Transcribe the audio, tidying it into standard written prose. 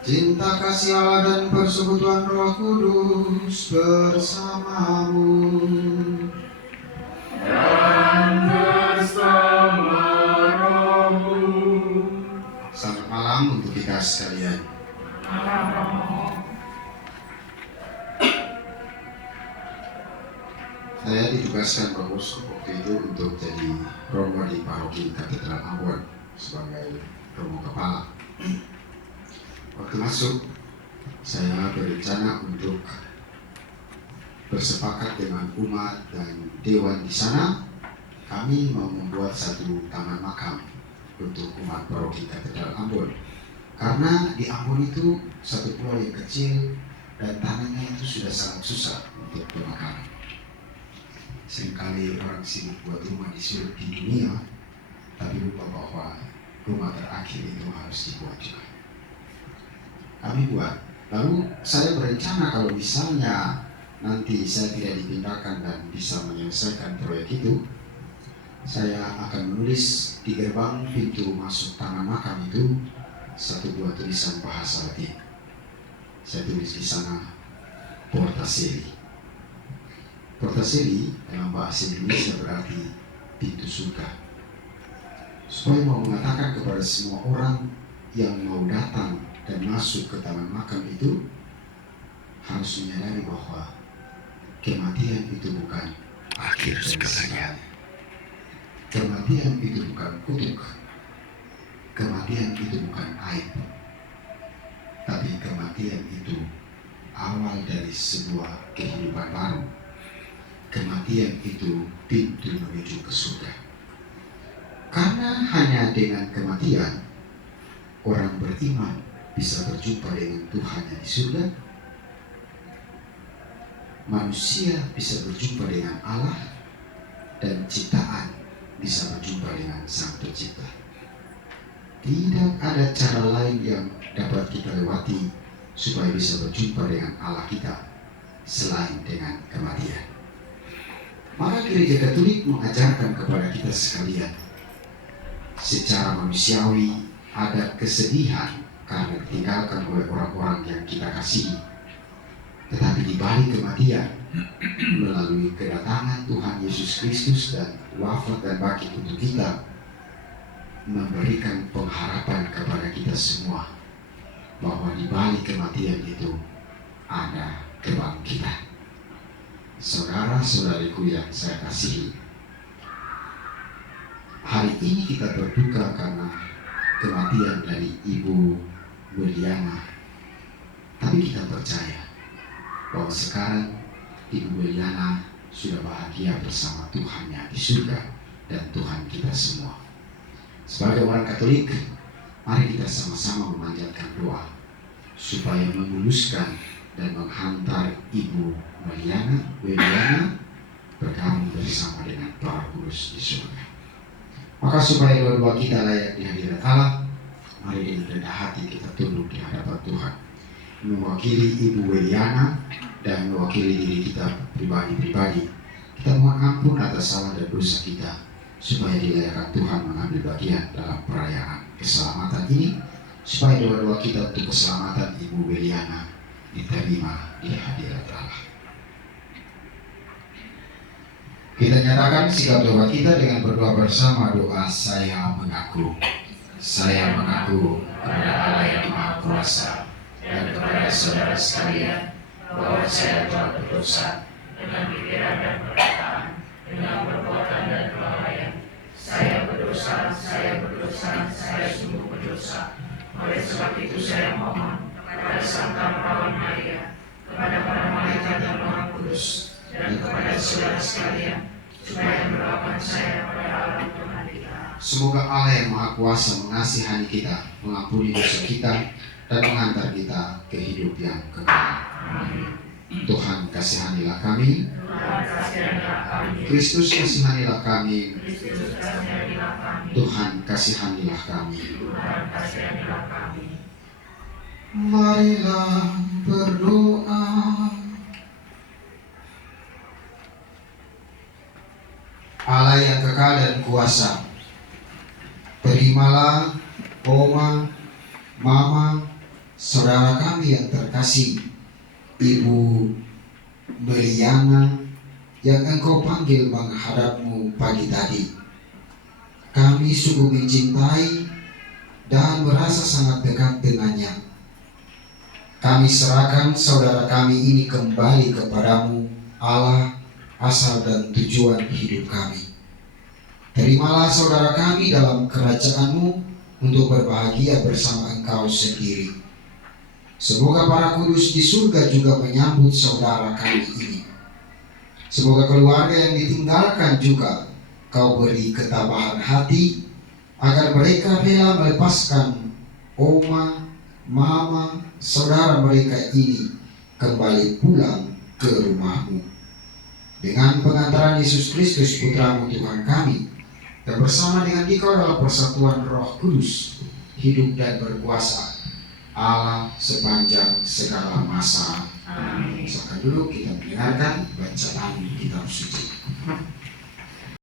cinta kasih Allah dan persekutuan Roh Kudus bersamamu dan bersama rohmu. Selamat malam untuk kita sekalian. Saya ditugaskan Pak Bosku waktu itu untuk jadi romo di paroki Katedral Ambon sebagai romo kepala. Waktu masuk, saya berencana untuk bersepakat dengan umat dan dewan di sana. Kami mau membuat satu taman makam untuk umat paroki Katedral Ambon. Karena di Ambon itu satu pulau yang kecil dan tanahnya itu sudah sangat susah untuk pemakaman. Seringkali orang sibuk buat rumah di seluruh dunia, tapi lupa bahwa rumah terakhir itu harus dibuat juga. Kami buat. Lalu saya berencana kalau misalnya nanti saya tidak dipindahkan dan bisa menyelesaikan proyek itu, saya akan menulis di gerbang pintu masuk taman makam itu satu buah tulisan bahasa Latin. Saya tulis di sana Porta Coeli. Porta Coeli dalam bahasa Indonesia berarti pintu surga. Supaya mau mengatakan kepada semua orang yang mau datang dan masuk ke taman makam itu harus menyadari bahwa kematian itu bukan akhir segalanya. Kematian itu bukan kutuk. Kematian itu bukan aib. Tapi kematian itu awal dari sebuah kehidupan baru. Kematian itu pintu menuju ke surga. Karena hanya dengan kematian orang beriman bisa berjumpa dengan Tuhan yang di surga. Manusia bisa berjumpa dengan Allah dan ciptaan bisa berjumpa dengan Sang Pencipta. Tidak ada cara lain yang dapat kita lewati supaya bisa berjumpa dengan Allah kita selain dengan kematian. Maka Gereja Katolik mengajarkan kepada kita sekalian, secara manusiawi ada kesedihan karena ditinggalkan oleh orang-orang yang kita kasihi. Tetapi di balik kematian, melalui kedatangan Tuhan Yesus Kristus dan wafat dan bangkit untuk kita, memberikan pengharapan kepada kita semua bahwa di balik kematian itu ada kebangkitan. Saudara-saudariku yang saya kasihi, hari ini kita berduka karena kematian dari Ibu Weliana. Tapi kita percaya bahwa sekarang Ibu Weliana sudah bahagia bersama Tuhannya di surga dan Tuhan kita semua. Sebagai orang Katolik, mari kita sama-sama memanjatkan doa supaya memuluskan dan menghantar Ibu Weliana bergabung bersama dengan para kudus di surga. Maka supaya dua-dua kita layak di hadirat Allah, mari dengan rendah hati kita tunduk di hadapan Tuhan, mewakili Ibu Weliana dan mewakili diri kita pribadi-pribadi. Kita mohon ampun atas salah dan dosa kita, supaya dilayakkan Tuhan mengambil bagian dalam perayaan keselamatan ini, supaya doa-doa kita untuk keselamatan Ibu Weliana diterima di hadirat Allah. Kita nyatakan sikap doa kita dengan berdoa bersama doa saya mengaku. Saya mengaku kepada Allah yang Maha Kuasa dan kepada saudara sekalian bahwa saya telah berdosa dengan pikiran dan perkataan, dengan perbuatan dan kelalaian. Saya berdosa, saya sungguh berdosa. Oleh sebab itu saya mohon kepada Santa Perawan Maria, kepada para malaikat dan Roh Kudus, dan kepada saudara sekalian, supaya mendoakan saya kepada Allah Tuhan kita. Semoga Allah yang Maha Kuasa mengasihani kita, mengampuni dosa kita, dan menghantar kita ke hidup yang kekal. Amin. Tuhan kasihanilah kami. Kristus kasihanilah kami. Tuhan kasihanilah kami. Marilah berdoa. Allah yang kekal dan kuasa, terimalah Oma, Mama, saudara kami yang terkasih, Ibu Meliana yang Engkau panggil menghadap-Mu pagi tadi. Kami sungguh mencintai dan merasa sangat dekat dengannya. Kami serahkan saudara kami ini kembali kepadamu, Allah, asal dan tujuan hidup kami. Terimalah saudara kami dalam kerajaan-Mu untuk berbahagia bersama Engkau sendiri. Semoga para kudus di surga juga menyambut saudara kami ini. Semoga keluarga yang ditinggalkan juga Kau beri ketabahan hati, agar mereka rela melepaskan oma, mama, saudara mereka ini kembali pulang ke rumah-Mu. Dengan pengantaran Yesus Kristus Putra-Mu Tuhan kami, dan bersama dengan Dikau dalam persatuan Roh Kudus, hidup dan berkuasa Allah sepanjang segala masa. Amin. Silakan dulu kita mendengarkan bacaan kitab suci.